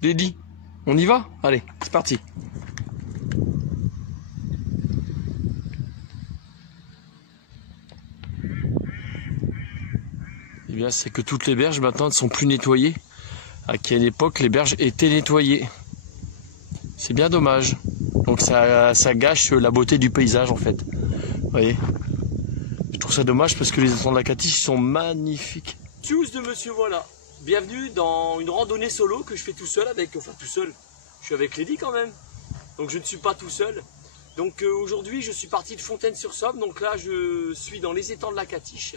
Lady, on y va? Allez, c'est parti. Eh bien, c'est que toutes les berges maintenant ne sont plus nettoyées. À quelle époque les berges étaient nettoyées? C'est bien dommage. Donc ça gâche la beauté du paysage en fait. Vous voyez? Je trouve ça dommage parce que les étangs de la Catiche sont magnifiques. Tchuss de monsieur voilà. Bienvenue dans une randonnée solo que je fais tout seul avec... Enfin tout seul. Je suis avec Lady quand même. Donc je ne suis pas tout seul. Donc aujourd'hui je suis parti de Fontaine-sur-Somme. Donc là je suis dans les étangs de la Catiche.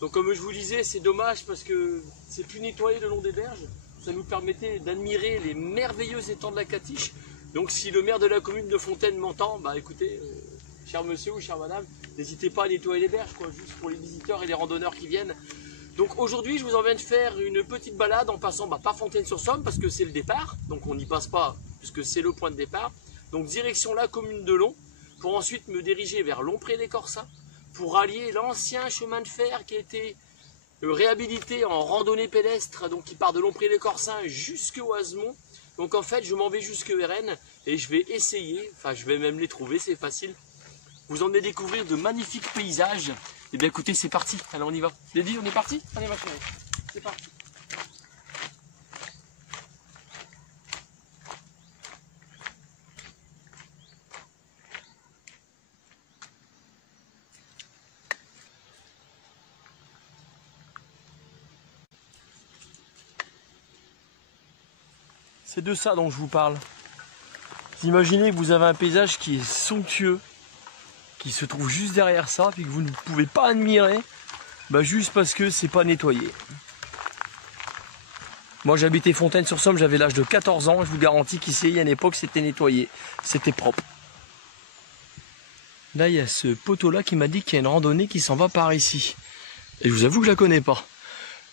Donc comme je vous disais, c'est dommage parce que c'est plus nettoyé le long des berges. Ça nous permettait d'admirer les merveilleux étangs de la Catiche. Donc si le maire de la commune de Fontaine m'entend, bah écoutez, cher monsieur ou chère madame, n'hésitez pas à nettoyer les berges, quoi, juste pour les visiteurs et les randonneurs qui viennent. Donc aujourd'hui je vous emmène faire une petite balade en passant, pas Fontaine-sur-Somme parce que c'est le départ. Donc on n'y passe pas puisque c'est le point de départ. Donc direction la commune de Long, pour ensuite me diriger vers Longpré-les-Corsins, pour allier l'ancien chemin de fer qui a été réhabilité en randonnée pédestre, donc qui part de Longpré-les-Corsins jusqu'au Asemont. Donc en fait je m'en vais jusque Rennes et je vais essayer, enfin je vais même les trouver, c'est facile, vous emmener découvrir de magnifiques paysages. Et bien écoutez, c'est parti, allez on y va. Lady, on est parti? Allez ma chérie, c'est parti. C'est de ça dont je vous parle. Vous imaginez que vous avez un paysage qui est somptueux, qui se trouve juste derrière ça, puis que vous ne pouvez pas admirer, juste parce que c'est pas nettoyé. Moi j'habitais Fontaine-sur-Somme, j'avais l'âge de 14 ans, je vous garantis qu'ici, il y a une époque, c'était nettoyé, c'était propre. Là, il y a ce poteau-là qui m'a dit qu'il y a une randonnée qui s'en va par ici. Et je vous avoue que je la connais pas.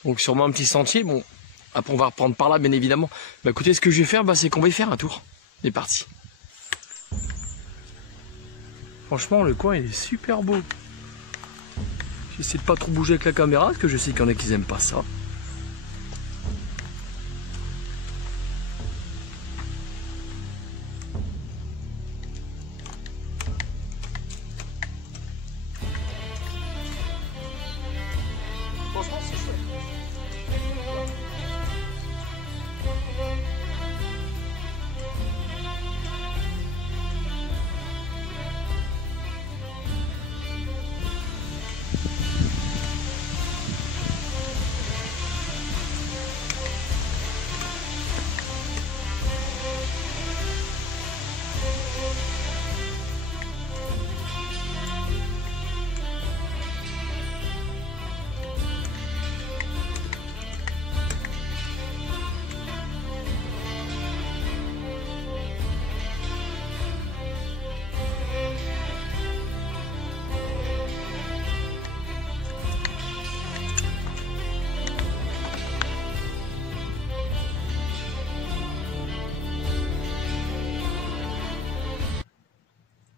Donc sûrement un petit sentier, bon... Après on va reprendre par là bien évidemment. Écoutez, ce que je vais faire, c'est qu'on va y faire un tour. C'est parti. Franchement le coin il est super beau. J'essaie de pas trop bouger avec la caméra parce que je sais qu'il y en a qui aiment pas ça. Franchement c'est chouette.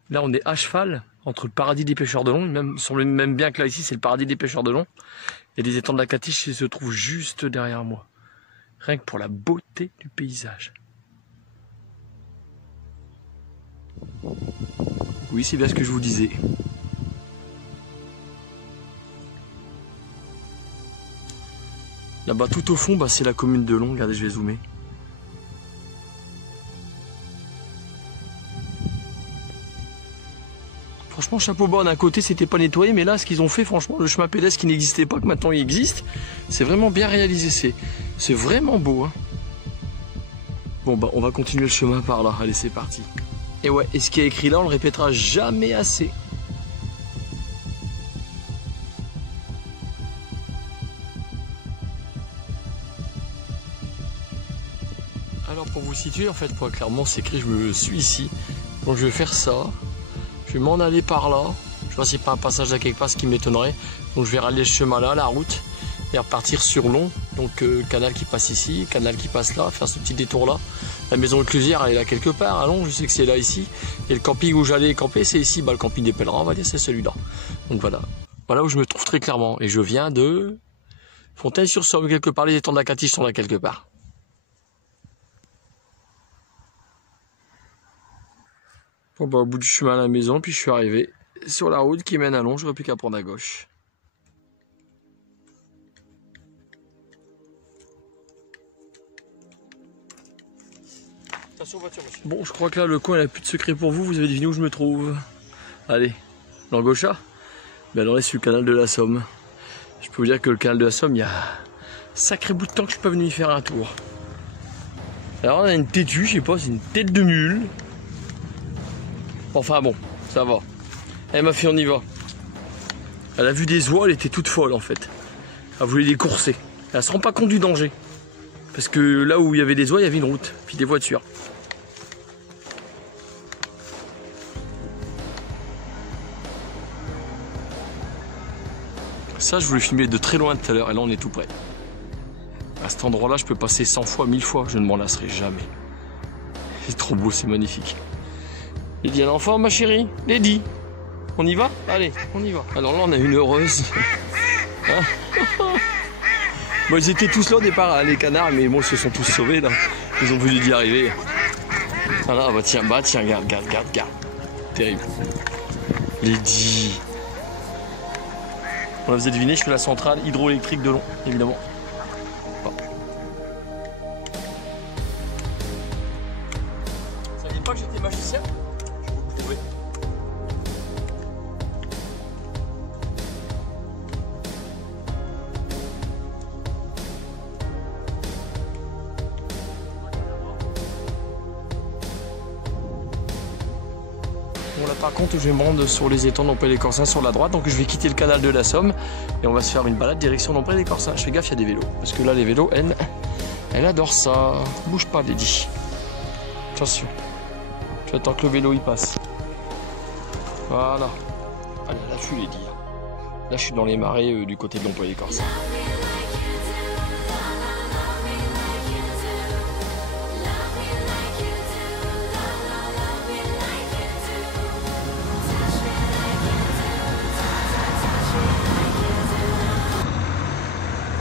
Là on est à cheval entre le paradis des pêcheurs de Long, même semble même bien que là ici c'est le paradis des pêcheurs de Long. Et les étangs de la Catiche se trouvent juste derrière moi. Rien que pour la beauté du paysage. Oui, c'est bien ce que je vous disais. Là-bas tout au fond, c'est la commune de Long. Regardez, je vais zoomer. Franchement, chapeau bas, d'un côté c'était pas nettoyé, mais là ce qu'ils ont fait, franchement, le chemin pédestre qui n'existait pas, que maintenant il existe, c'est vraiment bien réalisé, c'est vraiment beau. Hein. Bon on va continuer le chemin par là, allez c'est parti. Et ouais, et ce qui est écrit là, on le répétera jamais assez. Alors pour vous situer, en fait, clairement c'est écrit, je suis ici, donc je vais faire ça. Je vais m'en aller par là. Je vois s'il n'y a pas un passage à quelque part, ce qui m'étonnerait. Donc je vais rallier ce chemin-là, la route, et repartir sur Long. Donc canal qui passe ici, canal qui passe là, faire ce petit détour-là. La maison éclusière, elle est là quelque part, à Long, je sais que c'est là ici. Et le camping où j'allais camper, c'est ici, le camping des pèlerins, on va dire, c'est celui-là. Donc voilà. Voilà où je me trouve très clairement. Et je viens de Fontaine-sur-Somme, quelque part. Les étangs de la Catiche sont là quelque part. Bon, bah, au bout du chemin à la maison, puis je suis arrivé sur la route qui mène à Lons, j'aurais plus qu'à prendre à gauche. Attention voiture, monsieur. Bon, je crois que là, le coin, il n'a plus de secret pour vous. Vous avez deviné où je me trouve. Allez, Langocha. Ben alors, là, c'est le canal de la Somme. Je peux vous dire que le canal de la Somme, il y a un sacré bout de temps que je suis pas venu y faire un tour. Alors, on a une têtue, je sais pas, c'est une tête de mule. Enfin bon, ça va. Eh ma fille, on y va. Elle a vu des oies, elle était toute folle en fait. Elle voulait les courser. Elle se rend pas compte du danger. Parce que là où il y avait des oies, il y avait une route, puis des voitures. Ça, je voulais filmer de très loin tout à l'heure, et là on est tout près. À cet endroit-là, je peux passer 100 fois, 1000 fois, je ne m'en lasserai jamais. C'est trop beau, c'est magnifique. Lady, elle est en forme, ma chérie? Lady, on y va? Allez, on y va. Alors là, on a une heureuse. Bon, ils étaient tous là au départ, les canards, mais bon, ils se sont tous sauvés là. Ils ont voulu d'y arriver. Voilà, bah tiens, regarde. Terrible. Lady. On la faisait deviner, je fais la centrale hydroélectrique de Lons, évidemment. Bon. Vous saviez pas que j'étais magicien? Je vais vous le prouver. Bon là par contre je vais me rendre sur les étangs d'Ompré-les-Corsins sur la droite, donc je vais quitter le canal de la Somme et on va se faire une balade direction d'Ompré-les-Corsins. Je fais gaffe, il y a des vélos, parce que là les vélos, elle adore ça. Bouge pas Lady. Attention. J'attends que le vélo y passe. Voilà. Allez, là je suis Lady. Là je suis dans les marais du côté de l'Ompré-les-Corsins.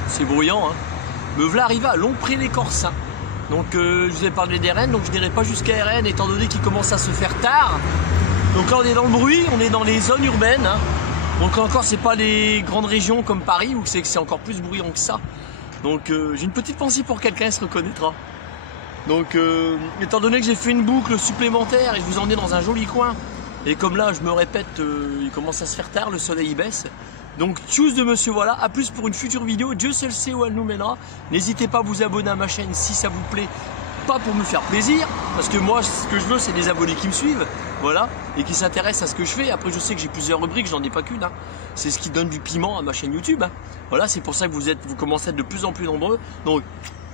C'est bruyant, hein. Me voilà arrivé à Lompré-les-Corsins. Donc je vous ai parlé des rennes, donc je n'irai pas jusqu'à Rennes étant donné qu'il commence à se faire tard. Donc là on est dans le bruit, on est dans les zones urbaines. Hein. Donc là encore c'est pas les grandes régions comme Paris où c'est encore plus bruyant que ça. Donc j'ai une petite pensée pour quelqu'un, il se reconnaîtra. Donc étant donné que j'ai fait une boucle supplémentaire et je vous emmène dans un joli coin. Et comme là je me répète, il commence à se faire tard, le soleil y baisse. Donc tchuss de monsieur voilà, à plus pour une future vidéo, Dieu seul sait où elle nous mènera. N'hésitez pas à vous abonner à ma chaîne si ça vous plaît, pas pour me faire plaisir, parce que moi ce que je veux c'est des abonnés qui me suivent, voilà, et qui s'intéressent à ce que je fais. Après je sais que j'ai plusieurs rubriques, j'en ai pas qu'une, hein. C'est ce qui donne du piment à ma chaîne YouTube, hein. Voilà, c'est pour ça que vous commencez à être de plus en plus nombreux. Donc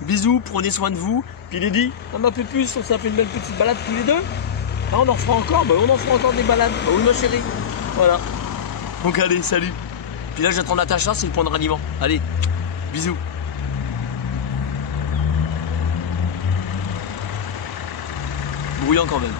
bisous, prenez soin de vous, puis Lady, ma puce, on s'est fait une belle petite balade tous les deux. Ah, on en fera encore, bah, on en fera encore des balades, bah, oui ma chérie, voilà. Donc allez, salut. Puis là j'attends Natacha, c'est le point de ralliement. Allez, bisous. Bruyant quand même.